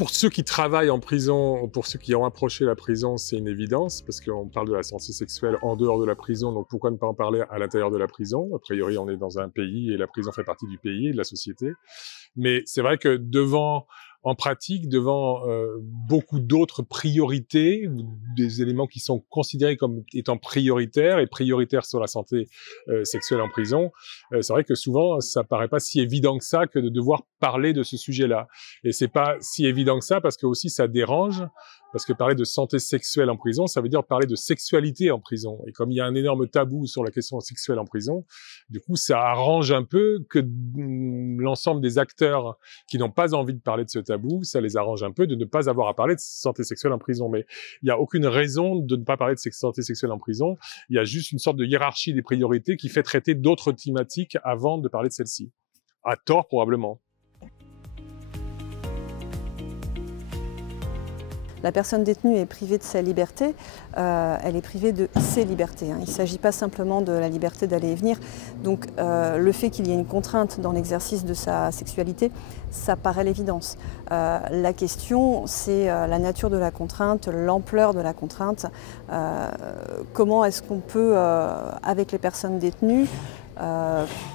pour ceux qui travaillent en prison, pour ceux qui ont approché la prison, c'est une évidence, parce qu'on parle de la santé sexuelle en dehors de la prison, donc pourquoi ne pas en parler à l'intérieur de la prison? A priori, on est dans un pays et la prison fait partie du pays et de la société. Mais c'est vrai que en pratique, devant beaucoup d'autres priorités, des éléments qui sont considérés comme étant prioritaires et prioritaires sur la santé sexuelle en prison, c'est vrai que souvent, ça paraît pas si évident que ça que de devoir parler de ce sujet-là. Et c'est pas si évident que ça parce que aussi ça dérange, parce que parler de santé sexuelle en prison, ça veut dire parler de sexualité en prison. Et comme il y a un énorme tabou sur la question sexuelle en prison, du coup, ça arrange un peu que l'ensemble des acteurs qui n'ont pas envie de parler de ce tabou, ça les arrange un peu de ne pas avoir à parler de santé sexuelle en prison. Mais il n'y a aucune raison de ne pas parler de santé sexuelle en prison. Il y a juste une sorte de hiérarchie des priorités qui fait traiter d'autres thématiques avant de parler de celle-ci. À tort, probablement. La personne détenue est privée de sa liberté, elle est privée de ses libertés. Il ne s'agit pas simplement de la liberté d'aller et venir. Donc le fait qu'il y ait une contrainte dans l'exercice de sa sexualité, ça paraît l'évidence. La question, c'est la nature de la contrainte, l'ampleur de la contrainte. Comment est-ce qu'on peut, avec les personnes détenues,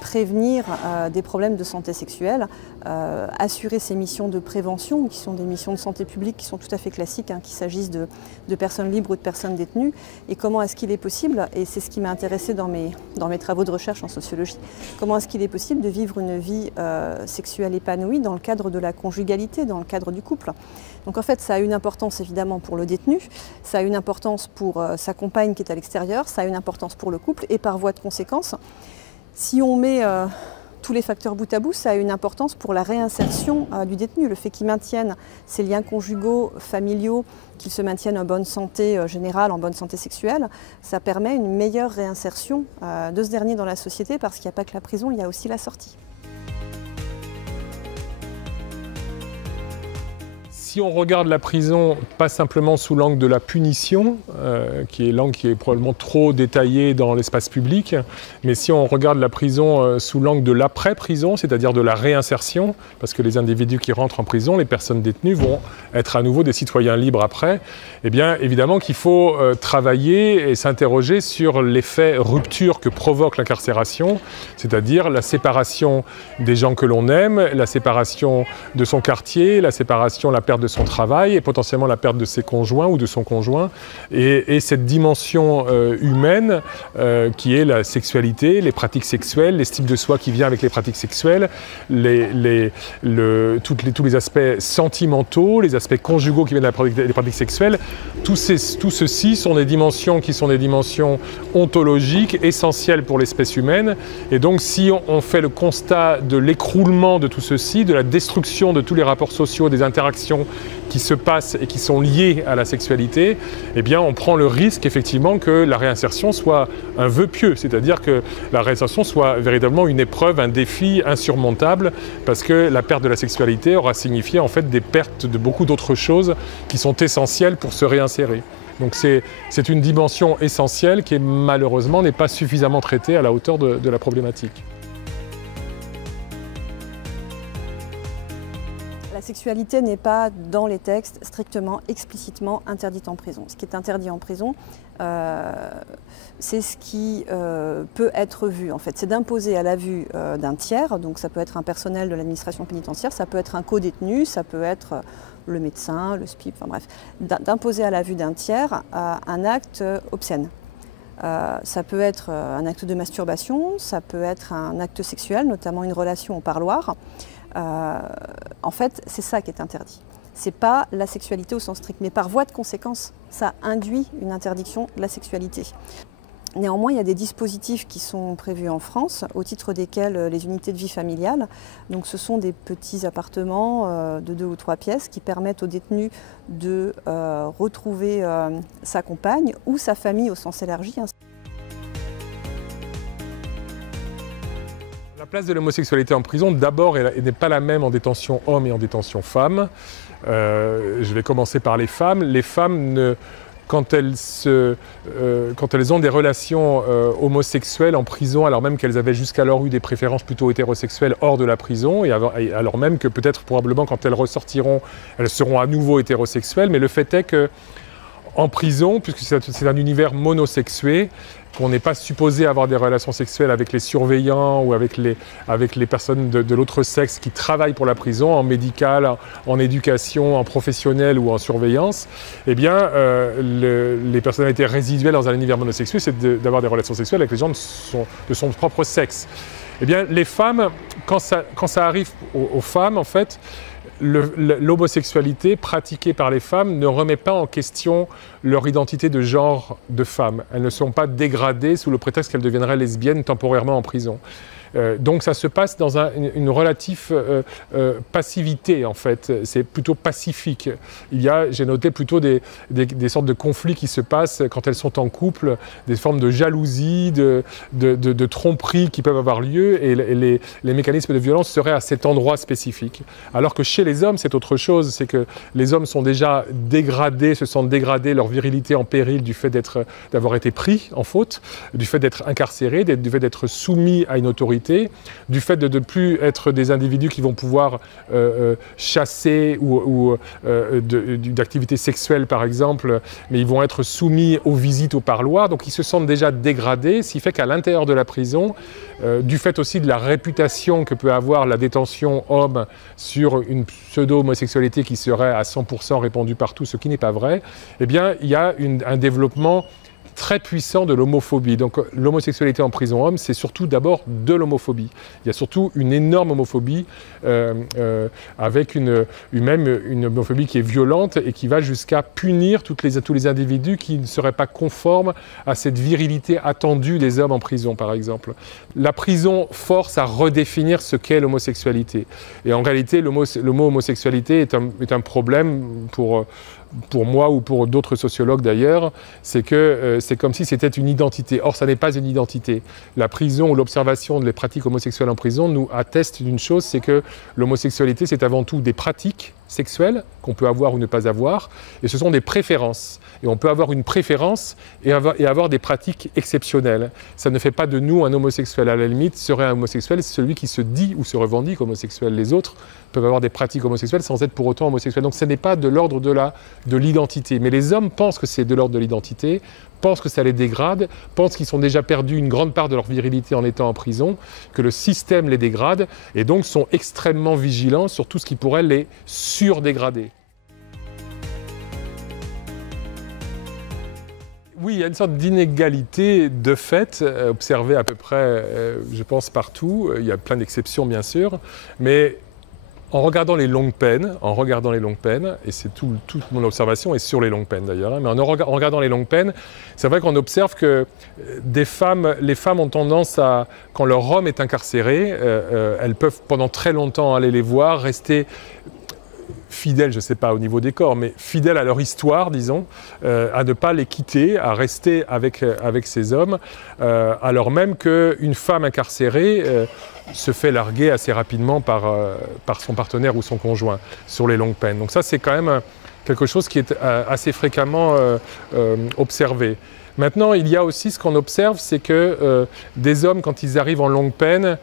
prévenir des problèmes de santé sexuelle, assurer ces missions de prévention, qui sont des missions de santé publique qui sont tout à fait classiques, qu'il s'agisse de personnes libres ou de personnes détenues, et comment est-ce qu'il est possible, et c'est ce qui m'a intéressé dans mes travaux de recherche en sociologie, comment est-ce qu'il est possible de vivre une vie sexuelle épanouie dans le cadre de la conjugalité, dans le cadre du couple. Donc en fait, ça a une importance évidemment pour le détenu, ça a une importance pour sa compagne qui est à l'extérieur, ça a une importance pour le couple, et par voie de conséquence, si on met tous les facteurs bout à bout, ça a une importance pour la réinsertion du détenu. Le fait qu'il maintienne ses liens conjugaux, familiaux, qu'il se maintienne en bonne santé générale, en bonne santé sexuelle, ça permet une meilleure réinsertion de ce dernier dans la société, parce qu'il n'y a pas que la prison, il y a aussi la sortie. Si on regarde la prison, pas simplement sous l'angle de la punition, qui est l'angle qui est probablement trop détaillé dans l'espace public, mais si on regarde la prison sous l'angle de l'après-prison, c'est-à-dire de la réinsertion, parce que les individus qui rentrent en prison, les personnes détenues, vont être à nouveau des citoyens libres après, eh bien évidemment qu'il faut travailler et s'interroger sur l'effet rupture que provoque l'incarcération, c'est-à-dire la séparation des gens que l'on aime, la séparation de son quartier, la perte de son travail et potentiellement la perte de ses conjoints ou de son conjoint, et cette dimension humaine qui est la sexualité, les pratiques sexuelles, l'estime de soi qui vient avec les pratiques sexuelles, tous les aspects sentimentaux, les aspects conjugaux qui viennent des pratiques sexuelles, tout ceci sont des dimensions qui sont des dimensions ontologiques essentielles pour l'espèce humaine. Et donc si on fait le constat de l'écroulement de tout ceci, de la destruction de tous les rapports sociaux, des interactions qui se passent et qui sont liées à la sexualité, eh bien on prend le risque effectivement que la réinsertion soit un vœu pieux, c'est-à-dire que la réinsertion soit véritablement une épreuve, un défi insurmontable, parce que la perte de la sexualité aura signifié en fait des pertes de beaucoup d'autres choses qui sont essentielles pour se réinsérer. Donc c'est une dimension essentielle qui malheureusement n'est pas suffisamment traitée à la hauteur de la problématique. La sexualité n'est pas dans les textes strictement, explicitement interdite en prison. Ce qui est interdit en prison, c'est ce qui peut être vu en fait. C'est d'imposer à la vue d'un tiers, donc ça peut être un personnel de l'administration pénitentiaire, ça peut être un co-détenu, ça peut être le médecin, le SPIP, enfin bref, d'imposer à la vue d'un tiers un acte obscène. Ça peut être un acte de masturbation, ça peut être un acte sexuel, notamment une relation au parloir. En fait, c'est ça qui est interdit. Ce n'est pas la sexualité au sens strict, mais par voie de conséquence, ça induit une interdiction de la sexualité. Néanmoins, il y a des dispositifs qui sont prévus en France, au titre desquels les unités de vie familiale, donc ce sont des petits appartements de 2 ou 3 pièces qui permettent aux détenus de retrouver sa compagne ou sa famille au sens élargi. La place de l'homosexualité en prison, d'abord, elle n'est pas la même en détention homme et en détention femme. Je vais commencer par les femmes. Les femmes quand elles ont des relations homosexuelles en prison, alors même qu'elles avaient jusqu'alors eu des préférences plutôt hétérosexuelles hors de la prison, et alors même que peut-être probablement quand elles ressortiront, elles seront à nouveau hétérosexuelles, mais le fait est que en prison, puisque c'est un univers monosexué, qu'on n'est pas supposé avoir des relations sexuelles avec les surveillants ou avec les personnes de l'autre sexe qui travaillent pour la prison, en médical, en éducation, en professionnel ou en surveillance, eh bien, les personnalités résiduelles dans un univers monosexué, c'est d'avoir des relations sexuelles avec les gens de son propre sexe. Eh bien, les femmes, quand ça arrive aux femmes, en fait, l'homosexualité pratiquée par les femmes ne remet pas en question leur identité de genre de femme. Elles ne sont pas dégradées sous le prétexte qu'elles deviendraient lesbiennes temporairement en prison. Donc ça se passe dans une relative passivité, en fait. C'est plutôt pacifique. J'ai noté plutôt des sortes de conflits qui se passent quand elles sont en couple, des formes de jalousie, de tromperie qui peuvent avoir lieu, et les mécanismes de violence seraient à cet endroit spécifique. Alors que chez les hommes, c'est autre chose. C'est que les hommes sont déjà dégradés, se sentent dégradés, leur virilité en péril du fait d'avoir été pris en faute, du fait d'être incarcérés, du fait d'être soumis à une autorité, du fait de ne plus être des individus qui vont pouvoir chasser ou d'activités sexuelles par exemple, mais ils vont être soumis aux visites au parloir, donc ils se sentent déjà dégradés, ce qui fait qu'à l'intérieur de la prison, du fait aussi de la réputation que peut avoir la détention homme sur une pseudo-homosexualité qui serait à 100% répandue partout, ce qui n'est pas vrai, eh bien il y a un développement très puissant de l'homophobie. Donc l'homosexualité en prison homme, c'est surtout d'abord de l'homophobie. Il y a surtout une énorme homophobie avec même une homophobie qui est violente et qui va jusqu'à punir tous les individus qui ne seraient pas conformes à cette virilité attendue des hommes en prison, par exemple. La prison force à redéfinir ce qu'est l'homosexualité. Et en réalité, le mot homosexualité est un problème pour moi ou pour d'autres sociologues d'ailleurs, c'est que c'est comme si c'était une identité. Or, ça n'est pas une identité. La prison ou l'observation des pratiques homosexuelles en prison nous atteste d'une chose, c'est que l'homosexualité, c'est avant tout des pratiques sexuelles qu'on peut avoir ou ne pas avoir, et ce sont des préférences. Et on peut avoir une préférence et avoir des pratiques exceptionnelles. Ça ne fait pas de nous un homosexuel. À la limite, serait un homosexuel celui qui se dit ou se revendique homosexuel. Les autres peuvent avoir des pratiques homosexuelles sans être pour autant homosexuels. Donc ce n'est pas de l'ordre de l'identité. Mais les hommes pensent que c'est de l'ordre de l'identité, pensent que ça les dégrade, pensent qu'ils sont déjà perdus une grande part de leur virilité en étant en prison, que le système les dégrade, et donc sont extrêmement vigilants sur tout ce qui pourrait les surdégrader. Oui, il y a une sorte d'inégalité de fait, observée à peu près, je pense, partout. Il y a plein d'exceptions, bien sûr, mais en regardant les longues peines, et c'est toute mon observation est sur les longues peines d'ailleurs, mais en regardant les longues peines, c'est vrai qu'on observe que les femmes ont tendance à, quand leur homme est incarcéré, elles peuvent pendant très longtemps aller les voir, rester fidèles, je ne sais pas au niveau des corps, mais fidèles à leur histoire, disons, à ne pas les quitter, à rester avec ces hommes, alors même qu'une femme incarcérée se fait larguer assez rapidement par son partenaire ou son conjoint sur les longues peines. Donc ça, c'est quand même quelque chose qui est assez fréquemment observé. Maintenant, il y a aussi ce qu'on observe, c'est que des hommes, quand ils arrivent en longue peine,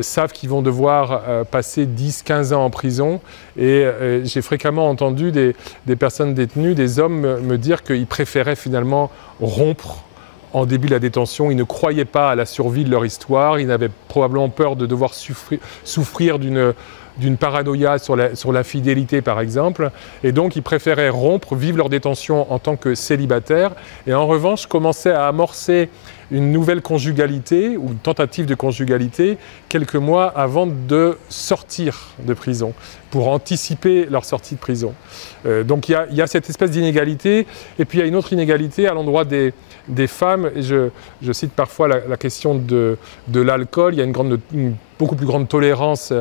savent qu'ils vont devoir passer 10-15 ans en prison. Et j'ai fréquemment entendu des personnes détenues, des hommes me dire qu'ils préféraient finalement rompre en début de la détention. Ils ne croyaient pas à la survie de leur histoire. Ils avaient probablement peur de devoir souffrir d'une paranoïa sur l'infidélité, par exemple. Et donc, ils préféraient rompre, vivre leur détention en tant que célibataires. Et en revanche, commençaient à amorcer une nouvelle conjugalité ou une tentative de conjugalité quelques mois avant de sortir de prison, pour anticiper leur sortie de prison. Donc il y a cette espèce d'inégalité, et puis il y a une autre inégalité à l'endroit des femmes. Et je cite parfois la question de l'alcool. Il y a une beaucoup plus grande tolérance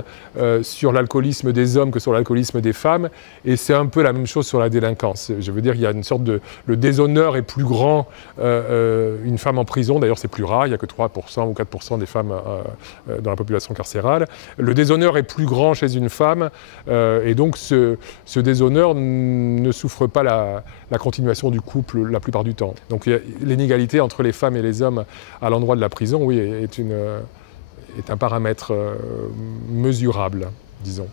sur l'alcoolisme des hommes que sur l'alcoolisme des femmes. Et c'est un peu la même chose sur la délinquance. Je veux dire, il y a une sorte de... Le déshonneur est plus grand, une femme en prison, d'ailleurs c'est plus rare, il n'y a que 3% ou 4% des femmes dans la population carcérale. Le déshonneur est plus grand chez une femme, et donc ce déshonneur ne souffre pas la continuation du couple la plupart du temps. Donc l'inégalité entre les femmes et les hommes à l'endroit de la prison, oui, est un paramètre mesurable, disons.